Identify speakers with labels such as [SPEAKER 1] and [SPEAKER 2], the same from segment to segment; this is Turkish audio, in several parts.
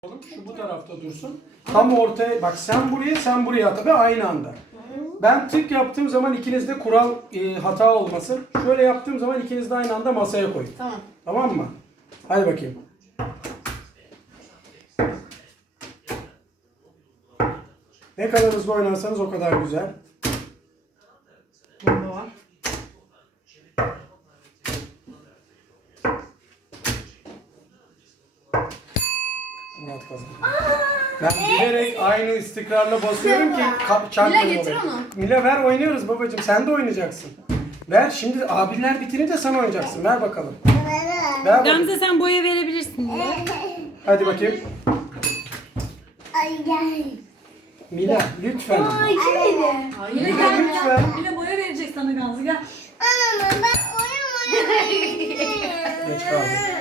[SPEAKER 1] Şu bu tarafta dursun. Tam ortaya bak, sen buraya at ve aynı anda. Ben tık yaptığım zaman ikiniz de kural hata olmasın. Şöyle yaptığım zaman ikiniz de aynı anda masaya koyun.
[SPEAKER 2] Tamam.
[SPEAKER 1] Tamam mı? Hadi bakayım. Ne kadar hızlı oynarsanız o kadar güzel.
[SPEAKER 2] Bomba var.
[SPEAKER 1] Murat kazandı. Ben bilerek aynı istikrarla basıyorum ki çarpmayın.
[SPEAKER 2] Mila getir onu.
[SPEAKER 1] Mila ver, oynuyoruz babacığım. Sen de oynayacaksın. Ver şimdi, abiler bitirince sen oynayacaksın. Ver bakalım. Ver bakalım.
[SPEAKER 3] Gamze sen boya verebilirsin diye.
[SPEAKER 1] Hadi bakayım.
[SPEAKER 4] Ay gel.
[SPEAKER 1] Mila lütfen.
[SPEAKER 4] Ay kimdi?
[SPEAKER 2] Hayır.
[SPEAKER 1] Mila lütfen.
[SPEAKER 3] Bile boya verecek sana Gamze gel.
[SPEAKER 4] Ama ben oynamayayım.
[SPEAKER 1] Geç kaldım.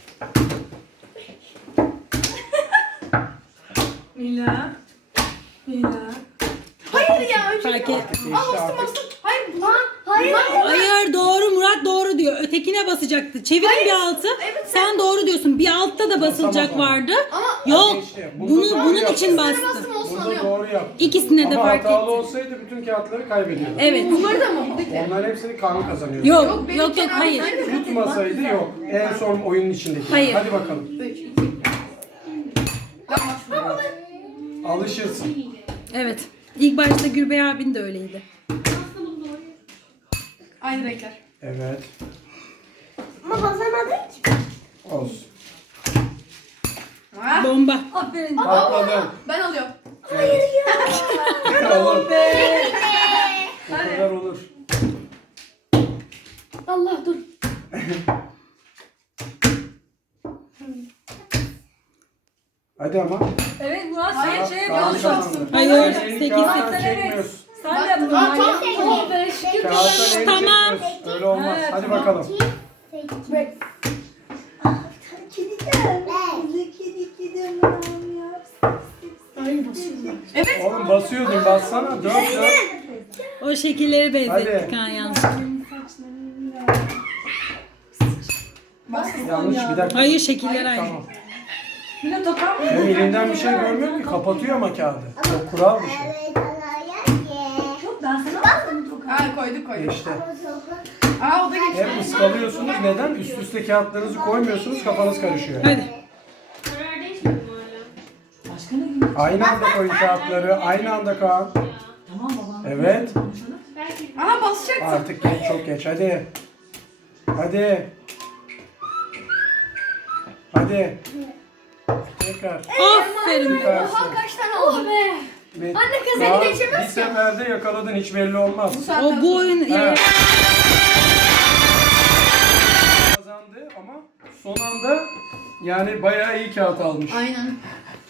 [SPEAKER 3] Mila.
[SPEAKER 2] Hayır ya. Önce
[SPEAKER 3] Fark et.
[SPEAKER 2] bastım. Hayır lan.
[SPEAKER 4] Hayır.
[SPEAKER 3] Hayır doğru, Murat doğru diyor. Ötekine basacaktı. Çevirin bir altı.
[SPEAKER 2] Evet,
[SPEAKER 3] Sen doğru diyorsun. Bir altta da basılacak
[SPEAKER 1] Tamam.
[SPEAKER 3] vardı.
[SPEAKER 2] Ama
[SPEAKER 3] Yok.
[SPEAKER 1] Geçti. Bunda doğru
[SPEAKER 3] Bunun
[SPEAKER 1] yaptın.
[SPEAKER 3] için
[SPEAKER 2] bastım
[SPEAKER 3] bastı.
[SPEAKER 2] olsun
[SPEAKER 1] Burada
[SPEAKER 2] alıyorum.
[SPEAKER 1] doğru yap.
[SPEAKER 3] İkisine de
[SPEAKER 1] Ama
[SPEAKER 3] fark
[SPEAKER 1] hatalı
[SPEAKER 3] etti.
[SPEAKER 1] olsaydı bütün kağıtları kaybediyorduk.
[SPEAKER 3] Evet.
[SPEAKER 2] Bunları da mı? Buradaki.
[SPEAKER 1] Onların hepsini Kaan kazanıyordu.
[SPEAKER 3] Yok
[SPEAKER 2] benim
[SPEAKER 3] yok
[SPEAKER 2] kenarım
[SPEAKER 3] hayır.
[SPEAKER 2] nerede?
[SPEAKER 1] Tutmasaydı yok. En son oyunun içindeki.
[SPEAKER 3] Hayır.
[SPEAKER 1] Hadi bakalım.
[SPEAKER 2] 3, 2, 1. Yapma şunu.
[SPEAKER 1] Alışırsın.
[SPEAKER 3] Evet. İlk başta Gürbey abin de öyleydi.
[SPEAKER 2] Aynı renkler.
[SPEAKER 1] Evet.
[SPEAKER 4] Ama basamadın ki.
[SPEAKER 1] Olsun.
[SPEAKER 2] Ha?
[SPEAKER 3] Bomba. Aferin.
[SPEAKER 1] Patladı.
[SPEAKER 2] Ben alıyorum.
[SPEAKER 4] Hayır ya.
[SPEAKER 1] Olur. Bu kadar olur.
[SPEAKER 2] Allah dur.
[SPEAKER 1] Hadi ama.
[SPEAKER 5] Evet Murat
[SPEAKER 2] Hayır,
[SPEAKER 5] sen
[SPEAKER 1] Kaan
[SPEAKER 2] yanlış
[SPEAKER 1] kazandı.
[SPEAKER 2] bastın.
[SPEAKER 3] Hayır,
[SPEAKER 1] Elini
[SPEAKER 3] 8.
[SPEAKER 1] kağıttan
[SPEAKER 5] Evet.
[SPEAKER 1] çekmiyorsun.
[SPEAKER 5] sen de yaptın.
[SPEAKER 2] Tamam tamam.
[SPEAKER 5] Hayır.
[SPEAKER 2] Oh be şükür.
[SPEAKER 1] Kağıttan elini
[SPEAKER 3] Tamam.
[SPEAKER 1] çekmiyorsun. Öyle olmaz.
[SPEAKER 5] Evet,
[SPEAKER 1] Hadi
[SPEAKER 5] tamam.
[SPEAKER 1] bakalım.
[SPEAKER 4] Bırak. Kedi de.
[SPEAKER 2] Evet.
[SPEAKER 1] Oğlum basıyordun, bassana. Dön.
[SPEAKER 3] O şekilleri benzetti
[SPEAKER 1] Hadi.
[SPEAKER 3] Kaan yanlış.
[SPEAKER 1] Yanlış, bir dakika.
[SPEAKER 3] Hayır şekiller aynı.
[SPEAKER 1] Tamam.
[SPEAKER 5] Mila tokar mı?
[SPEAKER 1] Benim elimden bir şey görmüyorum ki, kapatıyor ama kağıdı. O kural dışı.
[SPEAKER 4] Evet alayım ye.
[SPEAKER 5] Yok ben sana bastım tokar.
[SPEAKER 2] Ha koyduk.
[SPEAKER 1] İşte.
[SPEAKER 2] Aa o da geçti.
[SPEAKER 1] Hep ıskalıyorsunuz. Neden? Üst üste kağıtlarınızı koymuyorsunuz, kafanız karışıyor.
[SPEAKER 3] Hadi.
[SPEAKER 5] Başka ne gibi?
[SPEAKER 1] Aynı anda koyun kağıtları. Aynı anda Kaan.
[SPEAKER 5] Tamam babam.
[SPEAKER 1] Evet.
[SPEAKER 2] Aha basacaksın.
[SPEAKER 1] Artık geç, çok geç. Hadi. Hadi. Hadi. Tekrar.
[SPEAKER 3] Aferin.
[SPEAKER 1] Süpersin.
[SPEAKER 2] Oha kaç tane aldın?
[SPEAKER 1] Ve
[SPEAKER 2] Anne kız
[SPEAKER 1] Kaan,
[SPEAKER 2] seni geçemez
[SPEAKER 1] bir seferde yakaladın, hiç belli olmaz.
[SPEAKER 3] O bu oyun
[SPEAKER 1] Evet. Kazandı ama son anda yani bayağı iyi kağıt almış.
[SPEAKER 2] Aynen.